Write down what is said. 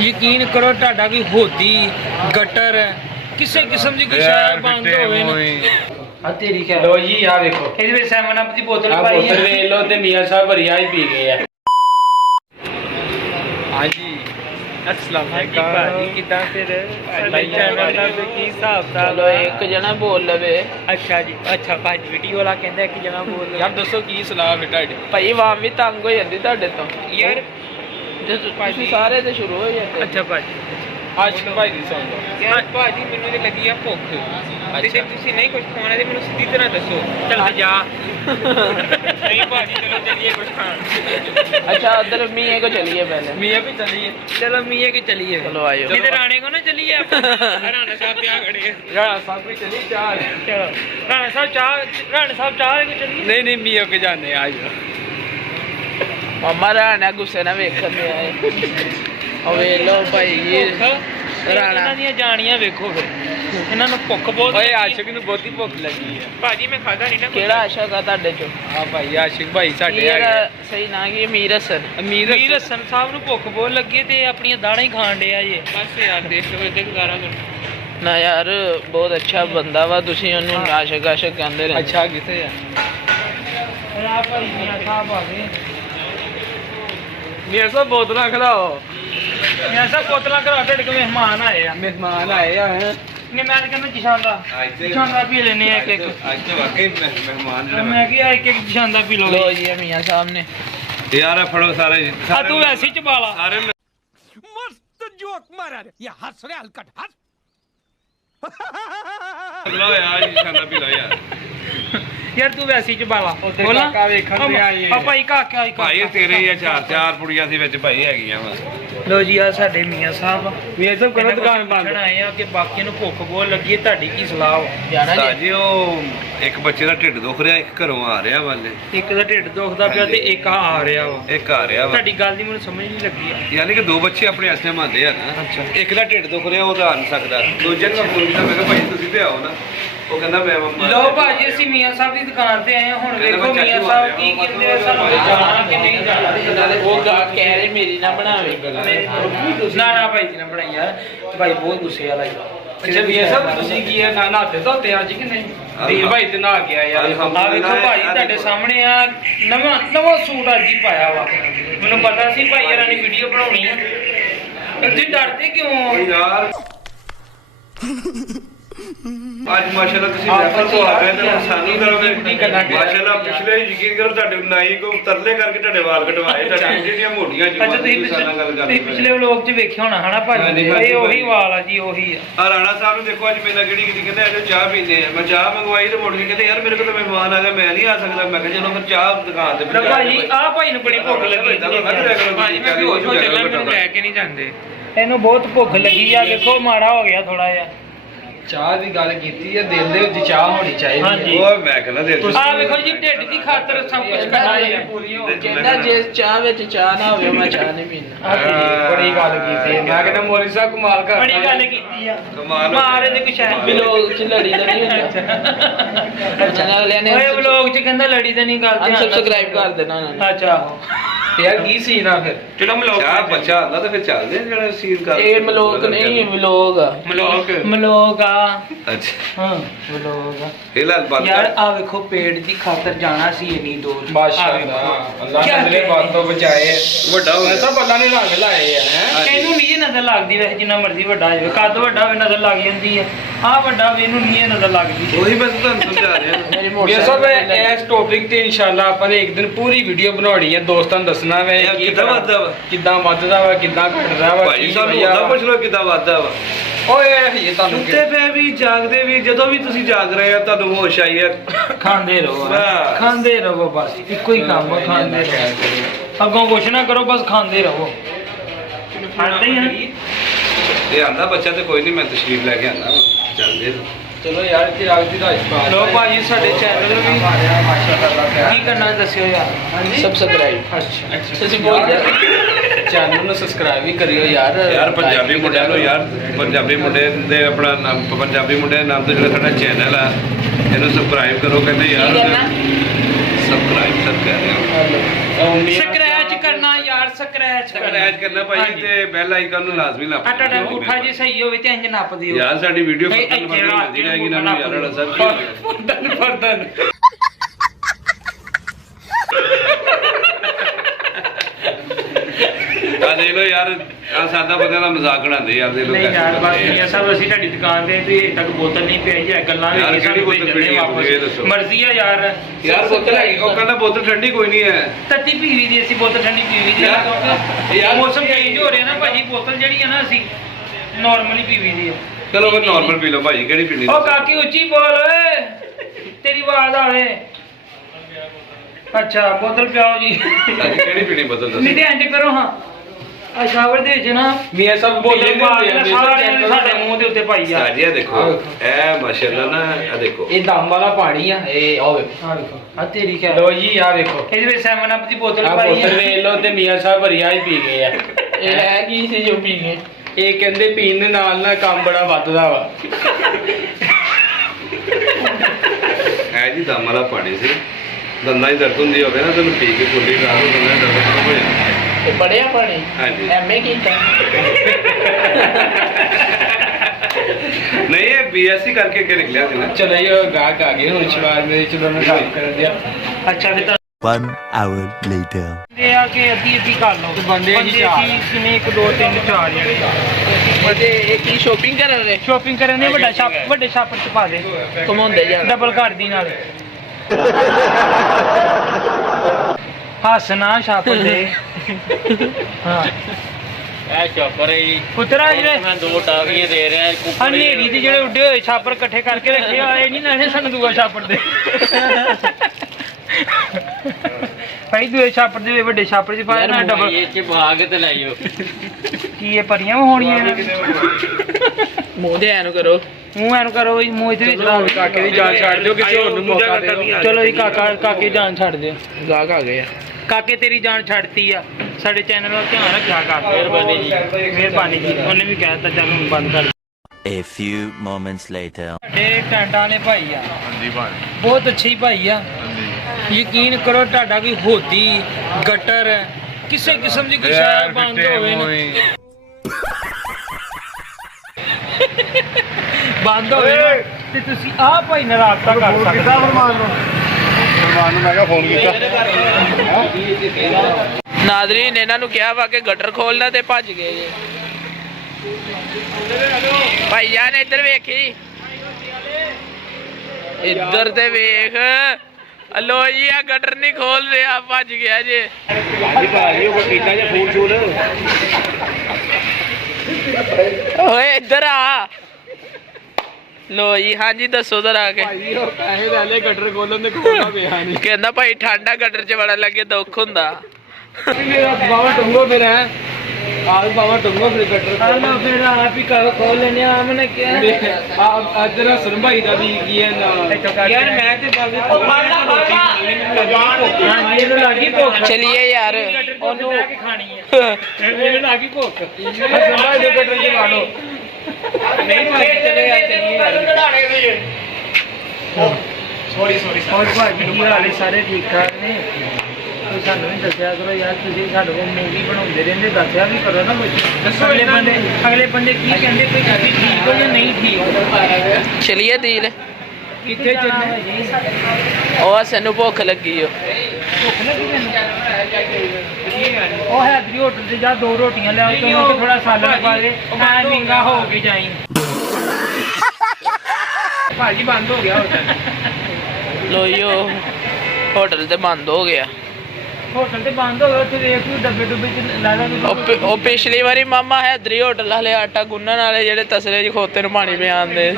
ਯਕੀਨ ਕਰੋ ਤੁਹਾਡਾ ਵੀ ਹੋਦੀ ਗਟਰ ਕਿਸੇ ਕਿਸਮ ਦੀ ਕੋਈ ਸ਼ਾਇ ਬੰਦ ਹੋਵੇ ਨਾ ਆ ਤੇਰੀ ਖੈਰ ਲੋ ਜੀ ਆ ਵੇਖੋ ਇਹਦੇ ਵਿੱਚ 7 ਅਪ ਦੀ ਬੋਤਲ ਪਾਈ ਹੈ ਬੋਤਲ ਵੇਖ ਲੋ ਤੇ ਮੀਆਂ ਸਾਹਿਬ ਭਰੀਆ ਹੀ ਪੀ ਗਏ ਆ ਹਾਂਜੀ अस्सलाम वालेकुम भाजी किदा फिर लाइक चैनल ਦਾ ਕੀ ਹਿਸਾਬ ਚਲੋ ਇੱਕ ਜਣਾ ਬੋਲ ਲਵੇ ਅੱਛਾ ਜੀ ਅੱਛਾ ਭਾਜੀ ਵੀਡੀਓ ਵਾਲਾ ਕਹਿੰਦਾ ਇੱਕ ਜਣਾ ਬੋਲ ਯਾਰ ਦੱਸੋ ਕੀ ਸਲਾਹ ਹੈ ਤੁਹਾਡੀ ਭਾਈ ਆਵਾਮ ਵੀ ਤੰਗ ਹੋ ਜਾਂਦੀ ਤੁਹਾਡੇ ਤੋਂ ਯਾਰ ਤੁਸੀਂ ਸਾਰੇ ਤੇ ਸ਼ੁਰੂ ਹੋ ਜਾਂਦੇ ਅੱਛਾ ਭਾਜੀ ਆਸ਼ਿਕ ਭਾਈ ਦੀ ਸੁਣ ਲਓ ਯਾਰ ਭਾਜੀ ਮੈਨੂੰ ਤੇ ਲੱਗੀ ਆ ਭੁੱਖ ਤੇ ਜੇ ਤੁਸੀਂ ਨਹੀਂ ਕੁਝ ਖਾਣਾ ਤੇ ਮੈਨੂੰ ਸਿੱਧੀ ਤਰ੍ਹਾਂ ਦੱਸੋ ਚੱਲ ਜਾ नहीं भाजी चलो चलिए कुछ खान अच्छा उधर मियाँ को चलिए पहले मियाँ भी चलिए चलो मियाँ की चलिए चलो आइए इधर राणे को ना चलिए राणा साहब क्या खड़े राणा साहब भी चलिए चार चलो राणा साहब चार को चलिए नहीं मियाँ के जाने आज मम्मा राणा गुस्से ना वेखन में आए वे लो भाई ये ਰਾਣਾ ਦੀਆਂ ਜਾਣੀਆਂ ਵੇਖੋ ਫਿਰ ਇਹਨਾਂ ਨੂੰ ਭੁੱਖ ਬਹੁਤ ਓਏ ਆਸ਼ਿਕ ਨੂੰ ਬਹੁਤੀ ਭੁੱਖ ਲੱਗੀ ਹੈ ਭਾਜੀ ਮੈਂ ਖਾਦਾ ਨਹੀਂ ਨਾ ਕਿਹੜਾ ਆਸ਼ਿਕ ਆ ਤੁਹਾਡੇ ਚੋਂ ਆ ਭਾਈ ਆਸ਼ਿਕ ਭਾਈ ਸਾਡੇ ਆ ਸਹੀ ਨਾਂ ਕੀ ਅਮੀਰ ਹਸਨ ਸਾਹਿਬ ਨੂੰ ਭੁੱਖ ਬਹੁਤ ਲੱਗੀ ਤੇ ਆਪਣੀਆਂ ਦਾਣਾ ਹੀ ਖਾਣ ਡਿਆ ਜੇ ਬਸ ਯਾਰ ਦੇਖ ਲਓ ਇੱਥੇ ਗੁਜ਼ਾਰਾ ਕਰੋ ਨਾ ਯਾਰ ਬਹੁਤ ਅੱਛਾ ਬੰਦਾ ਵਾ ਤੁਸੀਂ ਉਹਨੂੰ ਆਸ਼ਿਕ ਕਹਿੰਦੇ ਰਹੇ ਅੱਛਾ ਕਿੱਥੇ ਆ ਆ ਭਾਈ ਮੀਆਂ ਸਾਹਿਬ ਆ ਗਏ ਮੀਆਂ ਸਾਹਿਬ ਬੋਤਲਾਂ ਖਿਲਾਓ ਮੈਂ ਸਭ ਬੋਤਲਾਂ ਘਰ ਤੁਹਾਡੇ ਕੋਲ ਮਹਿਮਾਨ ਆਏ ਆ ਨਹੀਂ ਮੈਂ ਕਹਿੰਦਾ ਜਸ਼ਾਂਦਾ ਪੀ ਲੈਨੇ ਆ ਇੱਕ ਅੱਜ ਤੇ ਵਾਕਈ ਮਹਿਮਾਨ ਮੈਂ ਕੀ ਇੱਕ ਜਸ਼ਾਂਦਾ ਪੀ ਲਓ ਜੀ ਮੀਆਂ ਸਾਹਿਬ ਨੇ ਯਾਰ ਫੜੋ ਸਾਰੇ ਆ ਤੂੰ ਵੈਸੇ ਹੀ ਚਬਾ ਲਾ ਸਾਰੇ मस्त जोक मारा रे या हंस रे हलकट हंस ਲਓ ਯਾਰ ਜਸ਼ਾਂਦਾ ਪੀ ਲਓ ਯਾਰ ਯਾਰ ਤੂੰ ਵੈਸੇ ਹੀ ਚਬਾ ਲਾ ਬੋਲਾ ਕਾਕਾ ਵੇਖਣ ਤੇ ਆਈ ਆ ਭਾਈ ਕਾਕਾ ਭਾਈ ਤੇਰੇ ਹੀ ਆ ਚਾਰ ਪੁੜੀਆਂ ਸੀ ਵਿੱਚ ਭਾਈ ਹੈਗੀਆਂ ਬਸ ਲੋ ਜੀ ਆ ਸਾਡੇ ਮੀਆਂ ਸਾਹਿਬ ਕਰੋ ਦੁਕਾਨ ਬੰਦ ਆਏ ਆ ਕਿ ਬਾਕੀ ਨੂੰ ਭੁੱਖ ਬਹੁਤ ਲੱਗੀ ਹੈ ਤੁਹਾਡੀ ਕੀ ਸਲਾਹ ਹੋ ਜਾਣਾ ਜੀ ਉਹ ਇੱਕ ਬੱਚੇ ਦਾ ਢਿੱਡ ਦੁਖ ਰਿਹਾ ਇੱਕ ਘਰੋਂ ਆ ਰਿਹਾ ਵਾਲੇ ਇੱਕ ਦਾ ਢਿੱਡ ਦੁਖਦਾ ਪਿਆ ਤੇ ਇੱਕ ਆ ਰਿਹਾ ਵਾ ਇੱਕ ਆ ਰਿਹਾ ਵਾ ਤੁਹਾਡੀ ਗੱਲ ਦੀ ਮੈਨੂੰ ਸਮਝ ਨਹੀਂ ਲੱਗੀ ਯਾਨੀ ਕਿ ਦੋ ਬੱਚੇ ਆਪਣੇ ਆਸਤੇ ਮੰਨਦੇ ਆ ਨਾ ਇੱਕ ਦਾ ਢਿੱਡ ਦੁਖ ਰਿਹਾ ਉਹ ਤਾਂ ਆ ਨਹੀਂ ਸਕਦਾ ਦੂਜੇ ਨੂੰ ਫੋਨ ਕੀਤਾ ਮੈਂ ਕਿਹਾ ਭਾਈ ਤੁਸੀਂ ਤੇ ਆਓ ਨਾ ਉਹ ਕਹਿੰਦਾ ਮੈਂ ਮੰਮਾ ਲੋ ਭਾਜੀ ਅਸੀਂ ਮੀਆਂ ਸਾਹਿਬ ਦੀ ਦੁਕਾਨ ਤੇ ਆਏ ਹੁਣ ਵੇਖੋ ਮੀਆਂ ਸਾਹਿਬ ਕੀ ਕਹਿੰਦੇ ਆ ਸਾਨੂੰ ਜਾਣਾ ਕਿ ਨਹੀਂ ਜਾਣਾ ਉਹ ਕਹਿ ਰਹੇ ਮੇਰੀ ਨਾ ਬਣਾਵੇ ਨਾ ਭਾਈ ਜੀ ਨਾ ਬਣਾਈ ਯਾਰ ਭਾਈ ਬਹੁਤ ਗੁੱਸੇ ਵਾਲਾ ਜੀ ਅੱਛਾ ਮੀਆਂ ਸਾਹਿਬ ਤੁਸੀਂ ਕੀ ਹੈ ਨਹਾਤੇ ਧੋਤੇ ਅੱਜ ਕਿ ਨਹੀਂ ਦੀਪ ਭਾਈ ਤੇ ਨਹਾ ਗਿਆ ਯਾਰ ਆ ਵੇਖੋ ਭਾਈ ਤੁਹਾਡੇ ਸਾਹਮਣੇ ਆ ਨਵਾਂ ਸੂਟ ਅੱਜ ਹੀ ਪਾਇਆ ਵਾ ਮੈਨੂੰ ਪਤਾ ਸੀ ਭਾਈ ਯਾਰਾਂ ਨੇ ਵੀਡੀਓ ਬਣਾਉਣੀ ਆ ਤੁਸੀਂ ਡਰਦੇ ਕਿਉਂ ਯਾਰ ਅੱਜ ਮਾਸ਼ਾਅੱਲਾ ਤੁਸੀਂ ਰੈਫਰ ਤੋਂ ਆ ਗਏ ਤੇ ਸਾਨੂੰ ਕਰੋਗੇ ਮਾਸ਼ਾਅੱਲਾ ਪਿਛਲੇ ਯਕੀਨ ਕਰੋ ਤੁਹਾਡੇ ਨਾਈ ਕੋ ਤਰਲੇ ਕਰਕੇ ਤੁਹਾਡੇ ਵਾਲ ਕਟਵਾਏ ਤੁਹਾਡੀ ਜਿਹੜੀਆਂ ਮੋਟੀਆਂ ਜੁਬਾਨਾਂ ਨਾਲ ਗੱਲ ਕਰਦੇ ਤੁਸੀਂ ਪਿਛਲੇ ਵਲੋਗ 'ਚ ਵੇਖਿਆ ਹੋਣਾ ਹਨਾ ਭਾਜੀ ਇਹ ਉਹੀ ਵਾਲ ਆ ਜੀ ਉਹੀ ਆ ਰਾਣਾ ਸਾਹਿਬ ਨੂੰ ਦੇਖੋ ਅੱਜ ਮੇਲਾ ਕਿਹੜੀ ਕੀਤੀ ਕਹਿੰਦੇ ਇਹਨੂੰ ਚਾਹ ਪੀਂਦੇ ਆ ਮੈਂ ਚਾਹ ਮੰਗਵਾਈ ਤੇ ਮੁੜ ਕੇ ਕਹਿੰਦੇ ਯਾਰ ਮੇਰੇ ਕੋਲ ਤਾਂ ਮਹਿਮਾਨ ਆ ਗਿਆ ਮੈਂ ਨਹੀਂ ਆ ਸਕਦਾ ਮੈਂ ਕਿਹਾ ਚਲੋ ਫਿਰ ਚਾਹ ਦੁਕਾਨ ਤੇ ਭਾਜੀ ਆ ਭਾਈ ਨੂੰ ਬੜੀ ਭੁੱਖ ਲੱਗੀ ਭਾਜੀ ਮੈਂ ਬੇਹੋਸ਼ ਹੋ ਚੱਲਾਂ ਮੈਨੂੰ ਲੈ ਕੇ ਨਹੀਂ ਜਾਂਦੇ ਇਹਨੂੰ ਬਹੁਤ ਭੁੱਖ ਲੱਗੀ ਆ ਵੇਖੋ ਮਾੜਾ ਹੋ ਗਿਆ ਥੋੜਾ ਜਿਹਾ ਚਾਹ ਦੀ ਗੱਲ ਕੀਤੀ ਹੈ ਦਿਲ ਦੇ ਵਿੱਚ ਚਾਹ ਹੋਣੀ ਚਾਹੀਦੀ ਉਹ ਮੈਂ ਕਹਿੰਦਾ ਦੇ ਆ ਵੇਖੋ ਜੀ ਢਿੱਡ ਦੀ ਖਾਤਰ ਸਭ ਕੁਝ ਕਰਨਾ ਹੈ ਪੂਰੀ ਹੋ ਕਹਿੰਦਾ ਜੇ ਚਾਹ ਵਿੱਚ ਚਾਹ ਨਾ ਹੋਵੇ ਮੈਂ ਚਾਹ ਨਹੀਂ ਪੀਂਦਾ ਬੜੀ ਗੱਲ ਕੀਤੀ ਮੈਂ ਕਹਿੰਦਾ ਮੌਲੀ ਸਾਹਿਬ ਕਮਾਲ ਕਰ ਬੜੀ ਗੱਲ ਕੀਤੀ ਆ ਕਮਾਲ ਮਾਰੇ ਦੇ ਕੁਛ ਹੈ ਵਲੋਗ ਚ ਲੜੀ ਦਾ ਨਹੀਂ ਹੁੰਦਾ ਚੈਨਲ ਵਾਲਿਆਂ ਨੇ ਓਏ ਵਲੋਗ ਚ ਕਹਿੰਦਾ ਲੜੀ ਤਾਂ ਨਹੀਂ ਗੱਲ ਸਬਸਕ੍ਰਾਈਬ ਕਰ ਦੇਣਾ ਉਹਨਾਂ ਨੇ ਅੱਛਾ ਯਾਰ ਕੀ ਸੀ ਨਾ ਫਿਰ ਚਲੋ ਮਲੋਕ ਚਾਹ ਬੱਚਾ ਆਂਦਾ ਤਾਂ ਫਿਰ ਚੱਲਦੇ ਜਿਹੜਾ ਸੀਨ ਕਰ ਇਹ ਮਲੋਕ ਨਹੀਂ ਵਲੋਗ ਮਲੋਕ ਆ ਅੱਛਾ ਹਾਂ ਵਲੋਗ ਆ ਇਹ ਲਾਲ ਬਾਤ ਯਾਰ ਆ ਵੇਖੋ ਪੇਟ ਦੀ ਖਾਤਰ ਜਾਣਾ ਸੀ ਇੰਨੀ ਦੂਰ ਮਾਸ਼ਾਅੱਲਾ ਅੱਲਾਹ ਨੇ ਦਿਲੇ ਬਾਤ ਤੋਂ ਬਚਾਏ ਵੱਡਾ ਹੋ ਗਿਆ ਸਭ ਅੱਲਾਹ ਨੇ ਰੰਗ ਲਾਏ ਆ ਇਹਨੂੰ ਨਹੀਂ ਨਜ਼ਰ ਲੱਗਦੀ ਵੈਸੇ ਜਿੰਨਾ ਮਰਜ਼ੀ ਵੱਡਾ ਹੋਵੇ ਕੱਦ ਵੱਡਾ ਹੋਵੇ ਨਜ਼ਰ ਲੱਗ ਜਾਂਦੀ ਆ ਆ ਵੱਡਾ ਹੋਵੇ ਇਹਨੂੰ ਨਹੀਂ ਨਜ਼ਰ ਲੱਗਦੀ ਉਹੀ ਮੈਂ ਤੁਹਾਨੂੰ ਸਮਝਾ ਰਿਹਾ ਮੇਰੀ ਮੋਟਰ ਸਭ ਇਸ ਟੌਪਿਕ ਤੇ ਇਨਸ਼ਾਅੱਲਾ ਆਪਾਂ ਨੇ ਇੱਕ ਦਿਨ ਪੂਰੀ ਵੀਡੀਓ ਬਣਾਉਣੀ ਹੈ ਦੋਸਤਾਂ ਨੂੰ ਦੱਸਣਾ ਵਾ ਕਿੱਦਾਂ ਵੱਧਦਾ ਵਾ ਕਿੱਦਾਂ ਵੱਧਦਾ ਵਾ ਕਿੱਦਾਂ ਘਟਦਾ ਵਾ ਭਾਈ ਸਾਨੂੰ ਉਹਦਾ ਪੁੱਛ ਲਓ ਕਿੱਦਾਂ ਵੱਧਦਾ ਵਾ ਓਏ ਇਹ ਤੁਹਾਨੂੰ ਸੁੱਤੇ ਪਏ ਵੀ ਜਾਗਦੇ ਵੀ ਜਦੋਂ ਵੀ ਤੁਸੀਂ ਜਾਗ ਰਹੇ ਆ ਤੁਹਾਨੂੰ ਹੋਸ਼ ਆਈ ਹੈ ਖਾਂਦੇ ਰਹੋ ਬਸ ਇੱਕੋ ਹੀ ਕੰਮ ਆ ਖਾਂਦੇ ਰਹੋ ਅੱਗੋਂ ਕੁਛ ਨਾ ਕਰੋ ਬਸ ਖਾਂਦੇ ਰਹੋ ਖਾਂਦੇ ਹੀ ਇਹ ਆਂਦਾ ਬੱਚਾ ਤੇ ਕੋਈ ਨਹੀਂ ਮੈਂ ਤਸ਼ਰੀਫ ਲੈ ਕੇ ਆਂਦਾ ਚੱਲਦੇ ਚਲੋ ਯਾਰ ਇੱਥੇ ਰਾਗ ਦੀ ਰਾਜ ਪਾ ਲੋ ਭਾਜੀ ਸਾਡੇ ਚੈਨਲ ਨੂੰ ਵੀ ਮਾਸ਼ਾਅੱਲਾ ਕੀ ਕਰਨਾ ਦੱਸਿਓ ਯਾਰ ਸਬਸਕ੍ਰਾਈਬ ਅੱਛਾ ਤੁਸੀਂ ਬੋਲ ਚੈਨਲ ਨੂੰ ਸਬਸਕ੍ਰਾਈਬ ਵੀ ਕਰਿਓ ਯਾਰ ਯਾਰ ਪੰਜਾਬੀ ਮੁੰਡਿਆਂ ਨੂੰ ਯਾਰ ਪੰਜਾਬੀ ਮੁੰਡੇ ਦੇ ਆਪਣਾ ਨਾਮ ਪੰਜਾਬੀ ਮੁੰਡੇ ਦੇ ਨਾਮ ਤੋਂ ਜਿਹੜਾ ਸਾਡਾ ਚੈਨਲ ਆ ਇਹਨੂੰ ਸਬਸਕ੍ਰਾਈਬ ਕਰੋ ਕਹਿੰਦੇ ਯਾਰ ਸਬਸਕ੍ਰਾਈਬ ਸਰ ਕਰ ਰਹੇ ਹੋ ਸਕ੍ਰੈਚ ਕਰਨਾ ਯਾਰ ਸਕ੍ਰੈਚ ਸਬਸਕ੍ਰਾਈਬ ਕਰਨਾ ਭਾਈ ਤੇ ਬੈਲ ਆਈਕਨ ਨੂੰ ਲਾਜ਼ਮੀ ਲਾ ਆ ਤੁਹਾਡਾ ਅੰਗੂਠਾ ਜੇ ਸਹੀ ਹੋਵੇ ਤੇ ਇੰਜ ਨੱਪ ਦਿਓ ਯਾਰ ਸਾਡੀ ਵੀਡੀਓ ਨਹੀਂ, ਫਟਣ ਇੱਥੇ ਫਟਦੀ ਰਹੇਗੀ ਨਾ ਯਾਰ ਸਰ ਫਰਦਨ ਆ ਦੇਖ ਲੋ ਯਾਰ ਆ ਸਾਦਾ ਬੰਦਿਆਂ ਦਾ ਮਜ਼ਾਕ ਉਡਾਉਂਦੇ ਯਾਰ ਦੇ ਲੋਕ ਨਹੀਂ ਯਾਰ ਬਾਕੀ ਇਹ ਸਭ ਅਸੀਂ ਤੁਹਾਡੀ ਦੁਕਾਨ ਤੇ ਤੁਸੀਂ ਅਜੇ ਤੱਕ ਬੋਤਲ ਨਹੀਂ ਪਿਆਈ ਹੈ ਗੱਲਾਂ ਵੀ ਯਾਰ ਕੀ ਕਿਹੜੀ ਬੋਤਲ ਪੀਣੀ ਹੈ ਇਹ ਦੱਸੋ। ਮਰਜ਼ੀ ਆ ਯਾਰ ਯਾਰ ਬੋਤਲ ਹੈਗੀ ਉਹ ਕਹਿੰਦਾ ਬੋਤਲ ਠੰਡੀ ਕੋਈ ਨਹੀਂ ਹੈ ਤੱਤੀ ਪੀਵੀ ਦੀ ਅਸੀਂ ਬੋਤਲ ਠੰਡੀ ਪੀਵੀ ਦੀ ਯਾਰ ਮੌਸਮ ਚੇਂਜ ਹੋ ਰਿਹਾ ਨਾ ਭਾਜੀ ਬੋਤਲ ਜਿਹੜੀ ਹੈ ਨਾ ਅਸੀਂ ਨਾਰਮਲੀ ਪੀਵੀ ਦੀ ਹੈ ਚਲੋ ਫਿਰ ਨਾਰਮਲ ਪੀ ਲਓ ਭਾਜੀ ਕਿਹੜੀ ਪੀਣੀ ਉਹ ਕਾਕੀ ਉੱਚੀ ਬੋਲ ਓਏ ਤੇਰੀ ਆਵਾਜ਼ ਆਵੇ ਅੱਛਾ ਬੋਤਲ ਪਿਆਓ ਜੀ ਕਿਹੜੀ ਪੀਣੀ ਬੋਤਲ ਨਹੀਂ ਤੇ ਦੱਸੋ ਇੰਜ ਕਰੋ ਹਾਂ ਆ ਸ਼ਾਵਰ ਦੇ ਵਿੱਚ ਨਾ ਮੀਆਂ ਸਭ ਬੋਤਲ ਮਾਰ ਕੇ ਨਾ ਸਾਰਿਆਂ ਨੇ ਸਾਡੇ ਮੂੰਹ ਦੇ ਉੱਤੇ ਪਾਈ ਆ ਸਾਜੀ ਆ ਦੇਖੋ ਇਹ ਮਾਸ਼ਾਅੱਲਾ ਨਾ ਆ ਦੇਖੋ ਇਹ ਦਮ ਵਾਲਾ ਪਾਣੀ ਆ ਇਹ ਆਵੇ ਆ ਵੇਖੋ ਆ ਤੇਰੀ ਖੈਰ ਲੋ ਜੀ ਆ ਵੇਖੋ ਇਹਦੇ ਵਿੱਚ 7 ਅਪ ਦੀ ਬੋਤਲ ਆ ਪਾਈ ਬੋਤਲ ਹੈ ਵੇਖ ਲੋ ਤੇ ਮੀਆਂ ਸਾਹਿਬ ਭਰੀਆ ਹੀ ਪੀ ਗਏ ਆ ਇਹ ਹੈ ਕੀ ਸੀ ਜੋ ਪੀ ਗਏ ਇਹ ਕਹਿੰਦੇ ਪੀਣ ਦੇ ਨਾਲ ਨਾ ਕੰਮ ਬੜਾ ਵੱਧਦਾ ਵਾ ਇਹ ਜੀ ਦਮ ਵਾਲਾ ਪਾਣੀ ਸੀ ਦੰਦਾਂ 'ਚ ਦਰਦ ਹੁੰਦੀ ਹੋਵੇ ਨਾ ਤੈਨੂੰ ਪੀ ਕੇ ਕੁੱਲੀ ਲਾ ਦੋ ਦੰਦਾਂ 'ਚ ਦਰਦ ਖਤਮ ਹੋ ਜਾਂਦਾ ਇਹ ਬੜਿਆ ਪਾਣੀ ਹਾਂਜੀ ਐਮਏ ਕੀਤਾ ਨਹੀਂ ਇਹ ਬੀਐਸਸੀ ਕਰਕੇ ਅੱਗੇ ਨਿਕਲਿਆ ਸੀ ਨਾ ਚਲੋ ਇਹ ਗਾਹਕ ਆ ਗਏ ਹੁਣ ਸ਼ਵਾਰ ਮੇਰੇ ਚਲੋ ਮੈਂ ਸਾਫ ਕਰ ਦਿਆ ਅੱਛਾ ਫਿਰ 1 hour later. ਇਹ ਆ ਕਿ ਅੱਧੀ ਅੱਧੀ ਕਰ ਲਓ ਤੇ ਬੰਦੇ ਆ ਜੀ ਚਾਰ। ਕਿਨੇ 1 2 3 4 ਜਣੇ ਤੇ ਇਹ ਕੀ ਸ਼ੋਪਿੰਗ ਕਰਨ ਦੇ ਸ਼ਾਪਿੰਗ ਕਰਨ ਨੇ ਵੱਡੇ ਛਾਪਰ ਚ ਪਾ ਦੇ ਘਮਾਉਂਦੇ ਜਾ ਡਬਲ ਕਰ ਦੀ ਨਾਲ ਹੱਸਣਾ ਛਾਪਰ ਦੇ ਹਾਂ ਇਹ ਚੌਪਰ ਹੈ ਜੀ ਪੁੱਤਰਾ ਜਿਹੜੇ ਮੈਂ 2 ਟਾਫੀਆਂ ਦੇ ਰਿਹਾ ਹਨੇਰੀ ਦੇ ਜਿਹੜੇ ਉੱਡੇ ਹੋਏ ਛਾਪਰ ਇਕੱਠੇ ਕਰਕੇ ਰੱਖੇ ਆ ਇਹ ਨਹੀਂ ਨਾਲੇ ਸਾਨੂੰ ਦੂਆ ਛਾਪਰ ਦੇ ਭਾਈ ਦੂਏ ਛਾਪਰ ਦੇ ਵੱਡੇ ਛਾਪਰ ਚ ਪਾਇਆ ਨਾ ਡਬਲ ਇਹ ਚ ਭਾਗ ਤੇ ਲਾਇਓ ਕੀ ਇਹ ਪਰੀਆਂ ਵੀ ਹੋਣੀਆਂ ਮੂੰਹ ਦੇ ਐਨੂੰ ਕਰੋ ਮੂੰਹ ਐਨ ਕਰੋ ਬਈ ਮੂੰਹ ਇਹਦੇ ਵਿੱਚ ਲਾ ਕਾਕੇ ਦੀ ਜਾਨ ਛੱਡ ਦਿਓ ਕਿਸੇ ਹੋਰ ਨੂੰ ਮੌਕਾ ਦਿਓ ਚਲੋ ਜੀ ਕਾਕੇ ਜਾਨ ਛੱਡ ਦਿਓ ਗਾਹਕ ਆ ਗਏ ਆ ਕਾਕੇ ਤੇਰੀ ਜਾਨ ਛੱਡਤੀ ਆ ਸਾਡੇ ਚੈਨਲ ਵੱਲ ਧਿਆਨ ਰੱਖਿਆ ਕਰ ਮਿਹਰਬਾਨੀ ਜੀ ਮਿਹਰਬਾਨੀ ਜੀ ਉਹਨੇ ਵੀ ਕਹਿ ਦਿੱਤਾ ਚੱਲ ਹੁਣ ਬੰਦ ਕਰ A few moments later. ਸਾਡੇ ਟੈਂਟਾਂ ਵਾਲੇ ਭਾਈ ਆ ਹਾਂਜੀ ਭਾਈ ਬਹੁਤ ਅੱਛੇ ਭਾਈ ਆ ਯਕੀਨ ਕਰੋ ਤੁਹਾਡਾ ਕੋਈ ਹੋਦੀ ਗਟਰ ਕਿਸੇ ਕਿਸਮ ਦੀ ਕੋਈ ਸ਼ਾਇ ਬੰਦ ਹੋਵੇ ਨਾ ਬੰਦ ਹੋਵੇ ਨਾ ਤੇ ਤੁਸੀਂ ਆਹ ਭਾਈ ਨਾਲ ਰਾਬਤਾ ਕਰ ਸਕਦੇ ਨੂੰ ਮੈਂ ਕਿਹਾ ਫੋਨ ਕੀਤਾ ਨਾਜ਼ਰੀਨ ਇਹਨਾਂ ਨੂੰ ਕਿਹਾ ਵਾ ਕਿ ਗਟਰ ਖੋਲਣਾ ਤੇ ਭੱਜ ਗਏ ਜੇ ਭਾਈ ਜਾਨ ਇੱਧਰ ਵੇਖੀ ਇੱਧਰ ਤੇ ਵੇਖ ਲੋ ਜੀ ਆ ਗਟਰ ਨਹੀਂ ਖੋਲ ਰਿਹਾ ਭੱਜ ਗਿਆ ਜੇ ਭਾਜੀ ਉਹ ਕੀਤਾ ਜੇ ਫੂਲ ਸ਼ੂਲ ਓਏ ਇੱਧਰ ਆ ਲੋ ਜੀ ਹਾਂਜੀ ਦੱਸੋ ਜ਼ਰਾ ਕੇ ਭਾਈ ਉਹ ਪੈਸੇ ਲੈ ਲੈ ਗਟਰ ਖੋਲਣ ਦੇ ਖੋਲਣਾ ਪਿਆ ਨਹੀਂ ਕਹਿੰਦਾ ਭਾਈ ਠੰਡਾ ਗਟਰ ਚ ਬੜਾ ਲੱਗੇ ਦੁੱਖ ਹੁੰਦਾ ਮੇਰਾ ਬਾਵਾ ਟੰਗੋ ਫਿਰ ਹੈ ਆਹ ਬਾਵਾ ਟੰਗੋ ਫਿਰ ਗਟਰ ਹਾਂ ਫਿਰ ਆਪ ਹੀ ਖੋਲ ਲੈਨੇ ਆ ਮੈਨੇ ਕਿਹਾ ਆ ਤੇਰਾ ਸੁਣ ਭਾਈ ਦਾ ਵੀ ਕੀ ਹੈ ਯਾਰ ਮੈਂ ਤੇ ਬਾਬੇ ਹਾਂ ਇਹਨੂੰ ਲੱਗੀ ਭੁੱਖ ਚਲਿਏ ਯਾਰ ਉਹਨੂੰ ਖਾਣੀ ਹੈ ਇਹਨੂੰ ਲੱਗੀ ਭੁੱਖ ਸੁਣਦਾ ਇਹ ਗਟਰ ਚ ਲਾ ਲਓ ਨਹੀਂ ਭਾਈ ਚਲੇ ਯਾਰ ਚਲੀਏ ਸੌਰੀ ਹੋਰ ਭਾਜੀ ਕੀ ਹਾਲ ਹੈ ਸਾਰੇ ਠੀਕ ਠਾਕ ਨੇ ਤੁਸੀਂ ਸਾਨੂੰ ਵੀ ਦੱਸਿਆ ਕਰੋ ਯਾਰ ਤੁਸੀਂ ਸਾਡੇ ਕੋਲ ਮੂਵੀ ਬਣਾਉਂਦੇ ਰਹਿੰਦੇ ਦੱਸਿਆ ਵੀ ਕਰੋ ਨਾ ਕੁਝ ਅਗਲੇ ਬੰਦੇ ਕੀ ਕਹਿੰਦੇ ਕੋਈ ਤੁਸੀਂ ਠੀਕ ਹੋ ਜਾਂ ਨਹੀਂ ਠੀਕ ਚਲਿਏ ਦੀਲ ਕਿੱਥੇ ਚੱਲੇ ਉਹ ਸਾਨੂੰ ਭੁੱਖ ਲੱਗੀ ਓ ਭੁੱਖ ਲੱਗੀ ਤੈਨੂੰ ਉਹ ਹੈਦਰੀ ਹੋਟਲ ਤੇ ਜਾ 2 ਰੋਟੀਆਂ ਲੈ ਕੇ ਉਹਨੂੰ ਥੋੜਾ ਸਾਲਣ ਪਾ ਦੇ ਐ ਨਿੰਗਾ ਹੋ ਕੇ ਜਾਈ ਭਾਜੀ ਬੰਦ ਹੋ ਗਿਆ ਹੋਟਲ ਲੋਈਓ ਹੋਟਲ ਤੇ ਬੰਦ ਹੋ ਗਿਆ ਹੋਟਲ ਤੇ ਬੰਦ ਹੋ ਗਿਆ ਉੱਥੇ ਵੇਖ ਤੂੰ ਡੱਬੇ ਡੁੱਬੇ ਚ ਲਾ ਦਾਂਗੇ ਉਹ ਪਿਛਲੀ ਵਾਰੀ ਮਾਮਾ ਹੈਦਰੀ ਹੋਟਲ ਵਾਲੇ ਆਟਾ ਗੁੰਨਣ ਵਾਲੇ ਜਿਹੜੇ ਤਸਲੇ 'ਚ ਖੋਤੇ ਨੂੰ ਪਾਣੀ ਪਿਆਉਂਦੇ